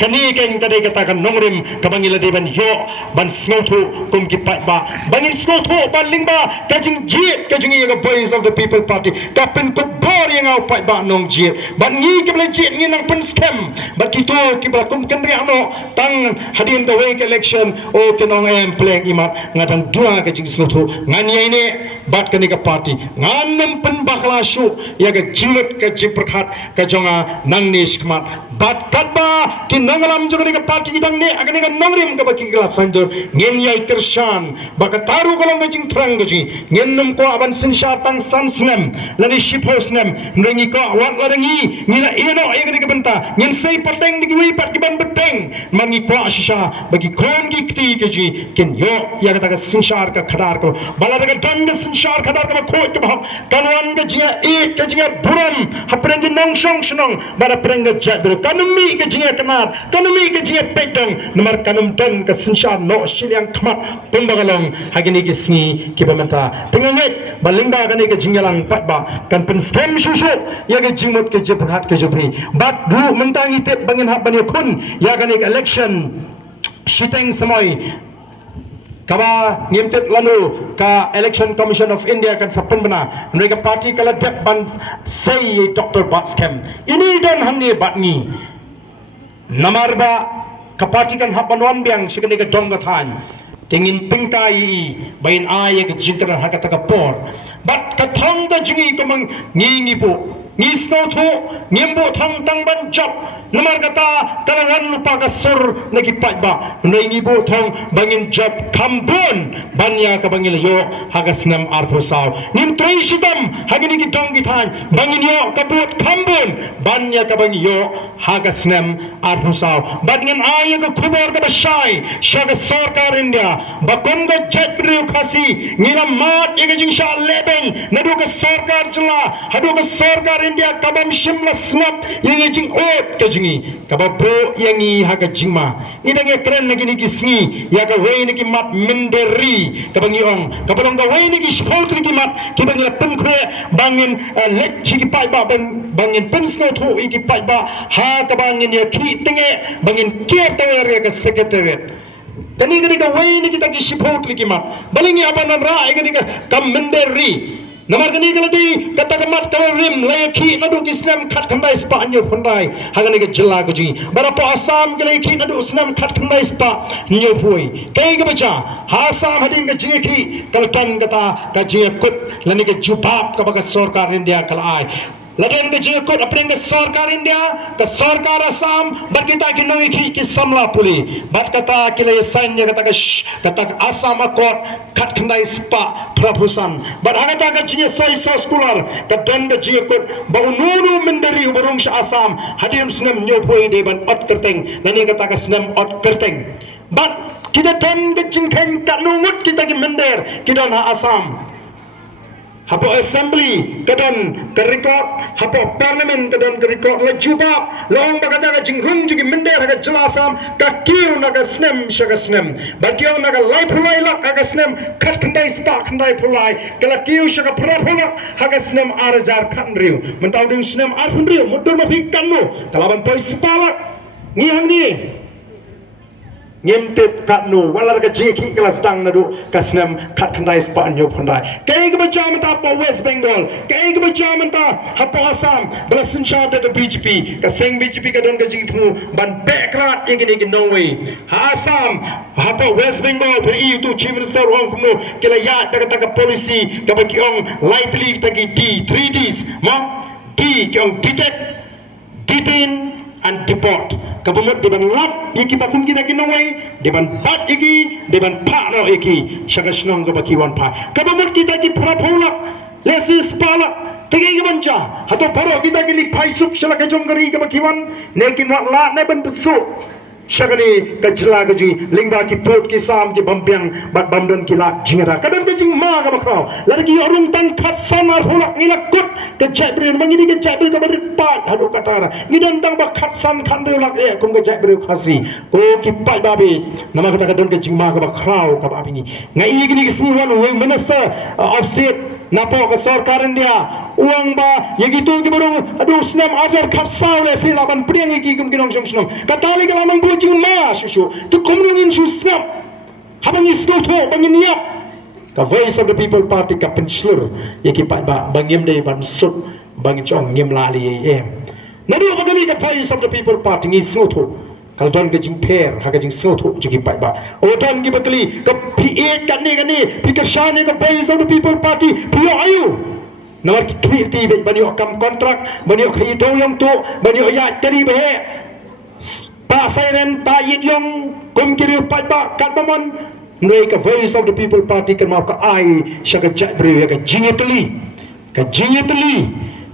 kani keng tadi katakan nongrim kabangila di ban yo ban snotu kum ki pa ba bangin snotu ban lingba kajing jit kajing yang voice of the people party kapin ko bor yang au pa ba nong jit ban ngi ke bla jit ngi nang pen scam ba kito ki ba kum kan ri ano tang hadin the week election o kenong em plek imat ngadang dua kajing snotu ngani ini bat kani ka party nganam pen bakla shu ya ga jilut ka jiprkhat ka jonga nangnish kmat bat katba ki nangalam jogani ka party idang ne agani ka nongrim ka baking glas sanjor ngem yai kershan baka taru kalang gajing trang gaji ngennum ko aban sinsha tang sansnem lani shiposnem nrengi ko wat larangi ngina eno agani ka benta ngem sei pateng di wi pat ki ban beteng mangi ko ashisha bagi kon ki kti gaji ken yo ya ka ta sinshar ka khadar ko bala ka dand sinshar khadar ka ko to kanwan gaji ek gaji buram hapren di nong shong shnong bara preng jadro kanumi gaji kanar kanumi gaji petang nomor kanum dan ke sinshar no shiliang kmat pembagalong hagini gisni kibamenta tengenget balingda gani ke jinggalang patba kan pen scam susu ya ke jimut ke jephat ke jebri bat du mentangi tep bangin hak bani kun ya gani election shiteng samoy kaba ngimtet lanu ka election commission of India kan sapen bena mereka parti kala dep ban say Dr. Batscam ini dan hamni batni namarba kapati kan hapanwan biang sikani ka dongga than tingin pingkai bain ay ka jintran hakata ka por bat ka thong ka jingi ko mang ngingi po ngisno tho ngimbo thong tang ban job namar kata karangan lupa ka sur nagipat ba ngingi po thong bangin job kambon banya ka bangil yo hagas nam arpusaw nim trishidam hagini ki donggi than bangin yo kaput kambon banya ka bangil yo hagas nam arpusaw badngan ay ka khubor ka bashay shaga sarkar India bakonga jetri khasi ngira mat igajing sha lebeng nadu ka sarkar jala hadu ka sarkar India kabam shimla snap igajing ot kajingi kababro yangi haga jingma idang ya keren lagi ni kisni ya ka wei ni ki mat menderi kabangi ong kabalong ka wei ni ki sport ni ki mat kibangi pengkre bangin lek chi pai ba bangin pensno tho ki pai ba ha kabangin ya ki tenge bangin kier tawer ya ka secretariat kani kani ka wei ni kita ki sport ni ki mat balingi abanan ra igani ka kam menderi namar kani kala di kata kamat kala rim layaki nadu islam khat khandai spa anyo phundai hagani ke jilla guji barapo asam kala ki nadu islam khat khandai spa nyo phui kai ke bacha asam hadin ke jingi ki kala tan kata ka jingi kut lani ke jubab ka baga sarkar India kala ai lagen ke jingi kut apren ke sarkar India ka sarkar Assam berkita ki noi ki samla puli bat kata kila sign kata Assam Accord khat khandai spa prapusan bat hagata ka jingi soi so scholar ka dan ke jingi kut bau nuru menderi ubarung sha Assam hadim snem nyo phui de ban ot kerteng lani kata ka snem ot kerteng bat kita dan ke jingkeng ka nungut kita ki mender kita na Assam hapo assembly kadan ke record hapo parliament kadan ke record la jubab long bagada ka jingrung jigi mender ka jelasam ka kiu na ka snem shaga snem bagyo na ka lai phulai la ka snem khat khandai sta khandai phulai kala kiu shaga phra phula ha ka snem arjar khandriu mentau ding snem ar phundriu mutur ma phik kanu kalaban poi spala ni hangni nyempit katnu walar ka jiki kelas tang nadu kasnem kat khandai spa anyo phandai kai ke baca menta pa West Bengal kai ke baca menta hapa Assam belasin shot at BJP ka seng BJP ka don ka jing thu ban backrat ingin no way ha Assam hapa West Bengal pe i tu chief minister ong kuno kila ya ta ka policy ka ba ki ong lightly ta ki D 3 Ds ma D ki ong detect detain and deport kabumut deban lap iki papun kita kinawai deban bat iki deban pa no iki shagashnong go bakiwan pa kabumut kita ki praphola lesis pala tegi gabanja hato paro kita ki li phaisuk shala ka jongari go bakiwan nekin wat la ne ban besu shagani kajla gaji lingba ki pot ki sam ki bambyang bat bamdon ki lak jingara kadam ke jing ma ga bakraw lagi orung tan khat samar hulak ni lakut ke jabri mangini ke jabri ka bari pat hadu katara ni don tang ba khat san khandre lak e kum ke jabri khasi ko ki pat babi nama kata kadam ke jing ma ga bakraw ka babi ni ngai igni ki sni wan minister of state napo ka sarkar India uang ba yang itu ke baru aduh senam ajar kapsau le silaban priang iki kum kinong senam katali kalau mang buat jing ma susu tu komungin susnam habang isgo to bangin niap the voice of the people party ka penslur iki pa ba bangim dei ban sut bang chong ngim lali em nadi ba kami ka voice of the people party ngi soto kalau don ke jing per ha ke jing soto jiki pa ba o don ki bakli ka pi kan ni pi ka shane ka voice of the people party pi ayu nawar ki kriti be bani okam kontrak bani okai to yang tu bani ya teri be pa siren pa yit yong kum kiri pa ba kat pamon noi ka voice of the people party kan mau ka ai shaka jat bre ka jingitli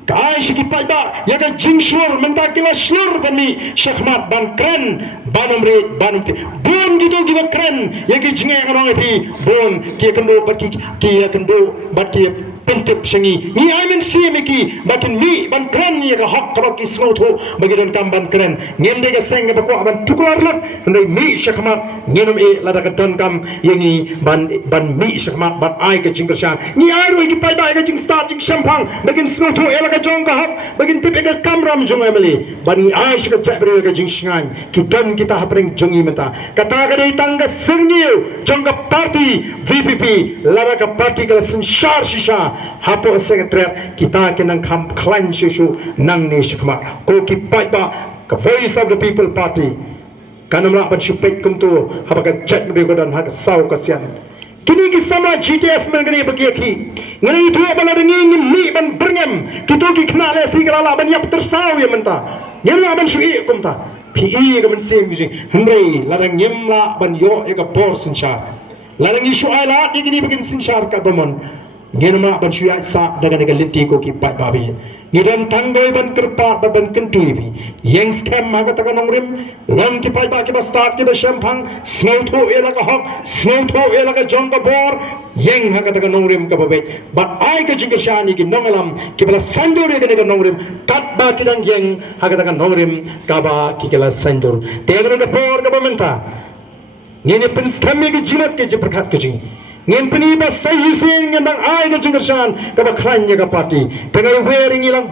ka ai shiki pa ba ya ka jingshur menta kila shur bani shakhmat ban kren banumre banumte bon gitu gitu kren ya ki jinge ngarong pi bon ki kendo bati ki kendo bati pentep sengi ni amen siemiki bakin mi ban kren ya ka hak ka ki snotho bagi don kam ban kren ngende ga senga ba ko ban tukular lat ndai mi shakhmat ngenum e lada ka don kam yengi ban mi shakhmat ban ai ka jingkershan ni ai ro ki pa ba ka jing start jing shampang bakin snotho ela ka jong ka hak bakin tip ka kamram jong emeli bani ai shika chabre ka jing shngan ki don kita hapring jongi menta kata ka dei tangga sengniu jong ka party VPP lada ka party ka senshar shisha hapo secretariat kita kenang kam klan shishu nang ni shikma ko ki pai ba ka voice of the people party kanamla ban shupet kum tu habaka chat be godan ha sau ka sian kini ki sama GTF mengani bagi ki ngani itu bala dengi mi ban berngem kitu ki kena le sigala ban yap tersau ya menta nyemla ban shui kum ta PE ka ban sim gi hndrei ladang nyemla ban yo e ka bor sinsha ladang isu ala digini begin sinshar ka bomon ngenma ban shui sa daga daga linti ko ki pat babi ngidan tanggoi ban kerpa ban kentui bi yang scam maga taka nongrim lam ki pai ba ki ba start ki ba shampang snowtho ela ka hok snowtho ela ka jonga bor yang haga taka nongrim ka babe but ai ka jinga shani ki nongalam ki bala sandur ga ne ka nongrim kat ba ki dang yang haga taka nongrim ka ba ki kala sandur te ga bor ka ba menta ngene pen scam ki jimat ke jiprakat ke jing ngin peni ba sai sing ngang ai ga jinga shan ka ba khranya ka party tengai wearing ilang